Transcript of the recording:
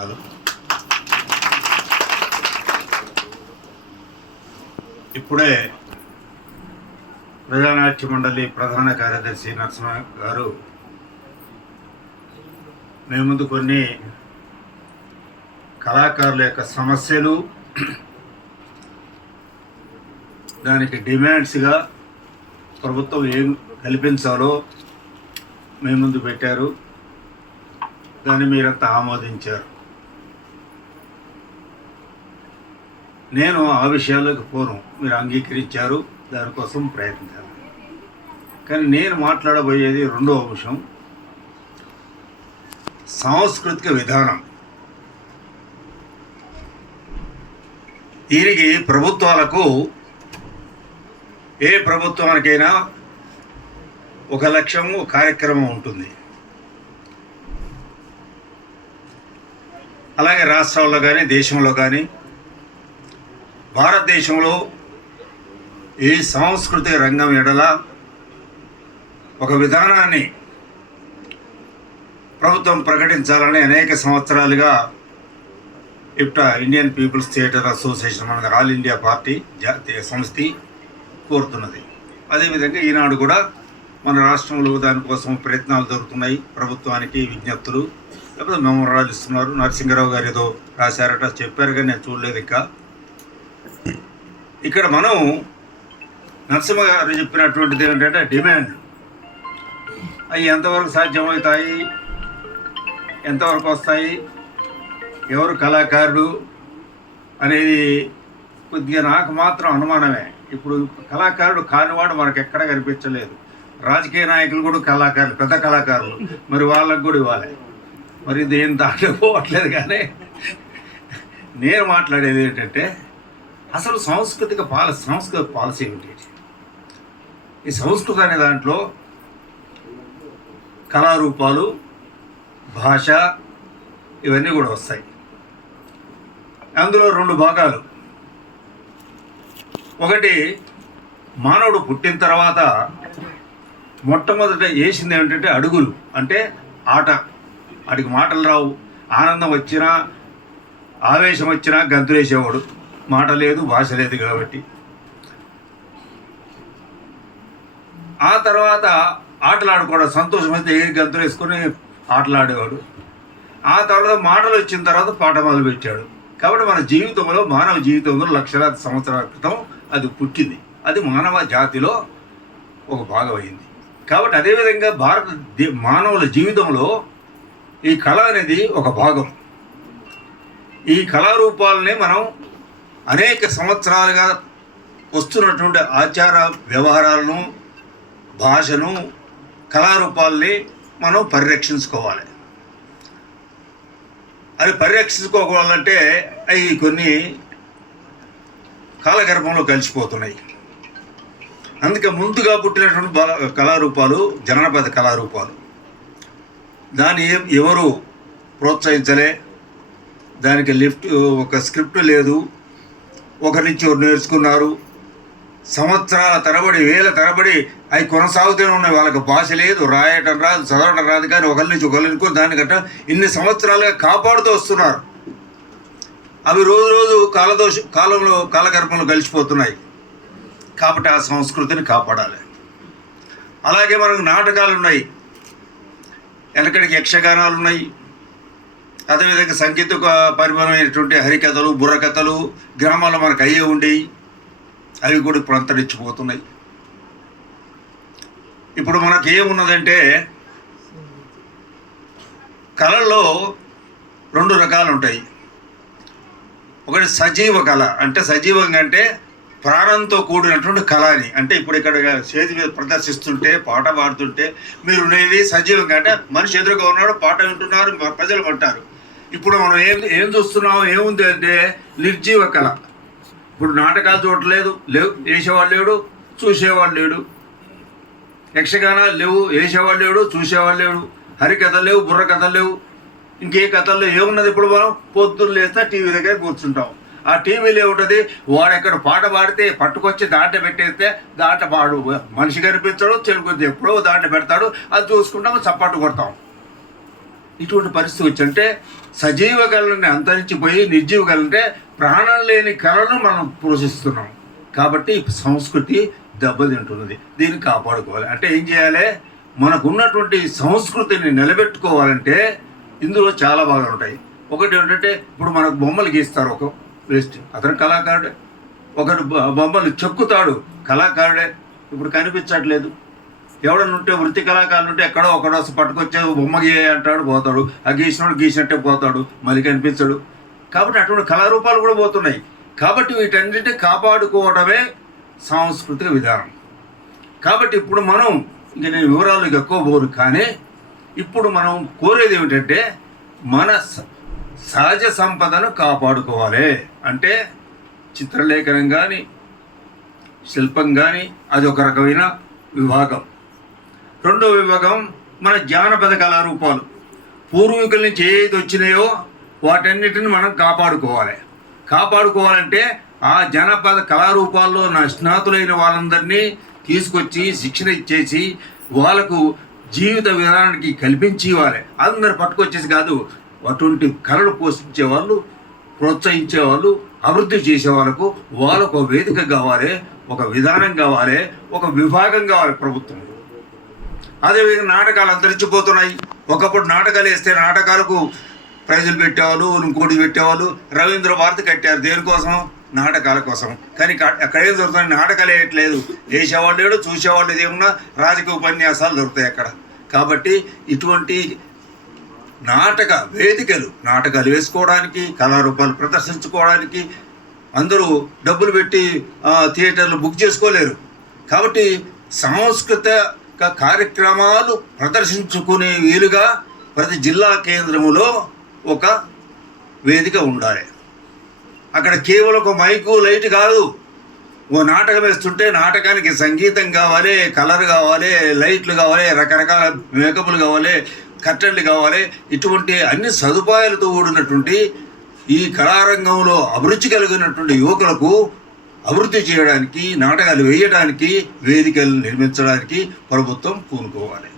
Hello ఇప్పుడే ప్రజానాట్య మండలి ప్రధాన కార్యదర్శి నరసింహ గారు మేము ముందు కొన్ని కళాకారుల యొక్క సమస్యలు దానికి డిమాండ్స్గా ప్రభుత్వం ఏం కల్పించాలో మేము ముందు పెట్టారు. దాన్ని మీరంతా ఆమోదించారు. నేను ఆ విషయాలకు పూర్వం మీరు అంగీకరించారు. దానికోసం ప్రయత్నించాను కానీ నేను మాట్లాడబోయేది రెండో అంశం. సాంస్కృతిక విధానం. దీనికి ప్రభుత్వాలకు ఏ ప్రభుత్వానికైనా ఒక లక్ష్యం కార్యక్రమం ఉంటుంది. అలాగే రాష్ట్రాల్లో కానీ దేశంలో కానీ భారతదేశంలో ఈ సాంస్కృతిక రంగం ఎడల ఒక విధానాన్ని ప్రభుత్వం ప్రకటించాలని అనేక సంవత్సరాలుగా IPTA Indian people's theatre association మన ఆల్ ఇండియా పార్టీ జాతీయ సంస్థ కోరుతున్నది. అదేవిధంగా ఈనాడు కూడా మన రాష్ట్రంలో దానికోసం ప్రయత్నాలు జరుగుతున్నాయి. ప్రభుత్వానికి విజ్ఞప్తులు లేకపోతే మెమోరాలు ఇస్తున్నారు. నరసింహరావు గారు ఏదో రాశారట చెప్పారు కానీ నేను చూడలేదు ఇంకా. ఇక్కడ మనం నరసింహ గారు చెప్పినటువంటిది ఏంటంటే డిమాండ్. అవి ఎంతవరకు సాధ్యమవుతాయి? ఎంతవరకు వస్తాయి? ఎవరు కళాకారుడు అనేది కొద్దిగా నాకు మాత్రం అనుమానమే. ఇప్పుడు కళాకారుడు కానివాడు మనకు ఎక్కడ కనిపించలేదు. రాజకీయ నాయకులు కూడా కళాకారులు పెద్ద కళాకారులు. మరి వాళ్ళకు కూడా ఇవ్వాలి. మరి దేని దాంట్లో పోవట్లేదు కానీ నేను మాట్లాడేది ఏంటంటే అసలు సాంస్కృతిక పాల సాంస్కృతిక పాలసీ ఏమిటి? ఈ సంస్కృతి అనే దాంట్లో కళారూపాలు భాష ఇవన్నీ కూడా వస్తాయి. అందులో రెండు భాగాలు. ఒకటి మానవుడు పుట్టిన తర్వాత మొట్టమొదట వేసింది ఏంటంటే అడుగులు. అంటే ఆట. వాడికి మాటలు రావు. ఆనందం వచ్చినా ఆవేశం వచ్చినా గంతులేసేవాడు. మాట లేదు భాష లేదు కాబట్టి. ఆ తర్వాత ఆటలాడుకోవడం సంతోషం అయితే ఏ గంతులు వేసుకొని ఆటలాడేవాడు. ఆ తర్వాత మాటలు వచ్చిన తర్వాత పాట మొదలుపెట్టాడు కాబట్టి మన జీవితంలో మానవ జీవితంలో లక్షలాది సంవత్సరాల క్రితం అది పుట్టింది. అది మానవ జాతిలో ఒక భాగం అయింది. కాబట్టి అదేవిధంగా భారత మానవుల జీవితంలో ఈ కళ అనేది ఒక భాగం. ఈ కళారూపాలని మనం అనేక సంవత్సరాలుగా వస్తున్నటువంటి ఆచార వ్యవహారాలను భాషను కళారూపాలని మనం పరిరక్షించుకోవాలి. అది పరిరక్షించుకోవాలంటే అవి కొన్ని కాలగర్భంలో కలిసిపోతున్నాయి. అందుకే ముందుగా పుట్టినటువంటి బల కళారూపాలు జనపద కళారూపాలు. దాన్ని ఎవరు ప్రోత్సహించలే. దానికి లిఫ్ట్ ఒక స్క్రిప్ట్ లేదు. ఒకరి నుంచి ఒకరు నేర్చుకున్నారు. సంవత్సరాల తరబడి వేల తరబడి అవి కొనసాగుతూనే ఉన్నాయి. వాళ్ళకి భాష లేదు రాయటం రాదు చదవటం రాదు కానీ ఒకరి నుంచి ఒకరి నుంచి దానికంటే ఇన్ని సంవత్సరాలుగా కాపాడుతూ వస్తున్నారు. అవి రోజు రోజు కాలదోష కాలంలో కాలగర్భంలో కలిసిపోతున్నాయి. కాబట్టి ఆ సంస్కృతిని కాపాడాలి. అలాగే మనకు నాటకాలు ఉన్నాయి. వెనకడికి యక్షగానాలు ఉన్నాయి. అదేవిధంగా సంగీత పరిమాణమైనటువంటి హరికథలు బుర్రకథలు గ్రామాల్లో మనకు అయ్యే ఉండేవి అవి కూడా ఇప్పుడు అంతరించిపోతున్నాయి ఇప్పుడు మనకి ఏమున్నదంటే కళల్లో రెండు రకాలు ఉంటాయి. ఒకటి సజీవ కళ అంటే సజీవంగా అంటే ప్రాణంతో కూడినటువంటి కళ అని అంటే ఇప్పుడు ఇక్కడ చేతి మీద ప్రదర్శిస్తుంటే పాట పాడుతుంటే మీరు నేను సజీవంగా అంటే మనిషి ఎదురుగా ఉన్నాడు పాట వింటున్నారు ప్రజలు అంటారు. ఇప్పుడు మనం ఏం ఏం చూస్తున్నాం ఏముంది అంటే నిర్జీవ కళ. ఇప్పుడు నాటకాలు చూడలేదు లేవు వేసేవాడు లేడు చూసేవాడు లేడు. యక్షగానాలు లేవు వేసేవాడు లేడు చూసేవాడు లేడు. హరికథలు లేవు బుర్ర కథలు లేవు. ఇంకే కథల్లో ఏమున్నది ఇప్పుడు మనం? పొద్దున్న లేస్తే టీవీ దగ్గర కూర్చుంటాం. ఆ టీవీలో ఏముంటుంది? వాడు ఎక్కడ పాట పాడితే పట్టుకొచ్చి దాంట్లో పెట్టేస్తే దాంట్లో పాడు మనిషి కనిపించడు తెలుగు ఎప్పుడో దాంట్లో పెడతాడు అది చూసుకుంటాం చప్పట్టు కొడతాం. ఇటువంటి పరిస్థితి వచ్చి అంటే సజీవ కళని అంతరించిపోయి నిర్జీవ కళ అంటే ప్రాణం లేని కళను మనం పోషిస్తున్నాం. కాబట్టి సంస్కృతి దెబ్బతింటున్నది. దీన్ని కాపాడుకోవాలి. అంటే ఏం చేయాలి? మనకున్నటువంటి సంస్కృతిని నిలబెట్టుకోవాలంటే ఇందులో చాలా బాగా ఉంటాయి. ఒకటి ఏంటంటే ఇప్పుడు మనకు బొమ్మలు గీస్తారు ఒక వేస్ట్ అతను కళాకారుడే. ఒకడు బొమ్మలు చెక్కుతాడు. కళాకారుడే. ఇప్పుడు కనిపించట్లేదు. ఎవడనుంటే వృత్తి కళాకారులు ఉంటే ఎక్కడో ఒకడో పట్టుకొచ్చే బొమ్మ గీయ అంటాడు పోతాడు. ఆ గీసినోడు గీసినట్టే పోతాడు మళ్ళీ కనిపించడు. కాబట్టి అటువంటి కళారూపాలు కూడా పోతున్నాయి. కాబట్టి వీటన్నిటిని కాపాడుకోవడమే సాంస్కృతిక విధానం. కాబట్టి ఇప్పుడు మనం ఇంక నేను వివరాలు ఎక్కువ పోరు కానీ ఇప్పుడు మనం కోరేది ఏమిటంటే మన స- సహజ సంపదను కాపాడుకోవాలి. అంటే చిత్రలేఖనం కానీ శిల్పం కానీ అది ఒక రకమైన విభాగం. రెండో విభాగం మన జానపద కళారూపాలు. పూర్వీకుల నుంచి ఏది వచ్చినాయో వాటన్నిటిని మనం కాపాడుకోవాలి. కాపాడుకోవాలంటే ఆ జానపద కళారూపాల్లో నిష్ణాతులైన వాళ్ళందరినీ తీసుకొచ్చి శిక్షణ ఇచ్చేసి వాళ్ళకు జీవిత విధానానికి కల్పించి ఇవ్వాలి అందరు పట్టుకొచ్చేసి కాదు అటువంటి కళలు పోషించే వాళ్ళు ప్రోత్సహించే వాళ్ళు అభివృద్ధి చేసే వాళ్ళకు వాళ్ళకు ఒక వేదిక కావాలి ఒక విధానం కావాలి ఒక విభాగం కావాలి ప్రభుత్వం. అదేవిధంగా నాటకాలు అంతరించిపోతున్నాయి. ఒకప్పుడు నాటకాలు వేస్తే నాటకాలకు ప్రైజులు పెట్టేవాళ్ళు ఇంకోటి పెట్టేవాళ్ళు రవీంద్ర భారతి కట్టారు. దేనికోసం నాటకాల కోసం కానీ అక్కడ ఏం దొరుకుతుంది నాటకాలు వేయట్లేదు. వేసేవాళ్ళు లేడు చూసేవాళ్ళు ఏమన్నా రాజకీయ ఉపన్యాసాలు దొరుకుతాయి అక్కడ. కాబట్టి ఇటువంటి నాటక వేదికలు నాటకాలు వేసుకోవడానికి కళారూపాలు ప్రదర్శించుకోవడానికి అందరూ డబ్బులు పెట్టి ఆ, థియేటర్లు బుక్ చేసుకోలేరు. కాబట్టి యొక్క కార్యక్రమాలు ప్రదర్శించుకునే వీలుగా ప్రతి జిల్లా కేంద్రములో ఒక వేదిక ఉండాలి. అక్కడ కేవలం ఒక మైకు లైట్ కాదు. ఓ నాటకం వేస్తుంటే నాటకానికి సంగీతం కావాలి కలర్ కావాలి లైట్లు కావాలి రకరకాల మేకప్లు కావాలి కట్టెళ్ళు కావాలి ఇటువంటి అన్ని సదుపాయాలతో కూడినటువంటి ఈ కళారంగంలో అభిరుచి కలిగినటువంటి యువకులకు అభివృద్ధి చేయడానికి నాటకాలు వేయడానికి వేదికలు నిర్మించడానికి ప్రభుత్వం పూనుకోవాలి.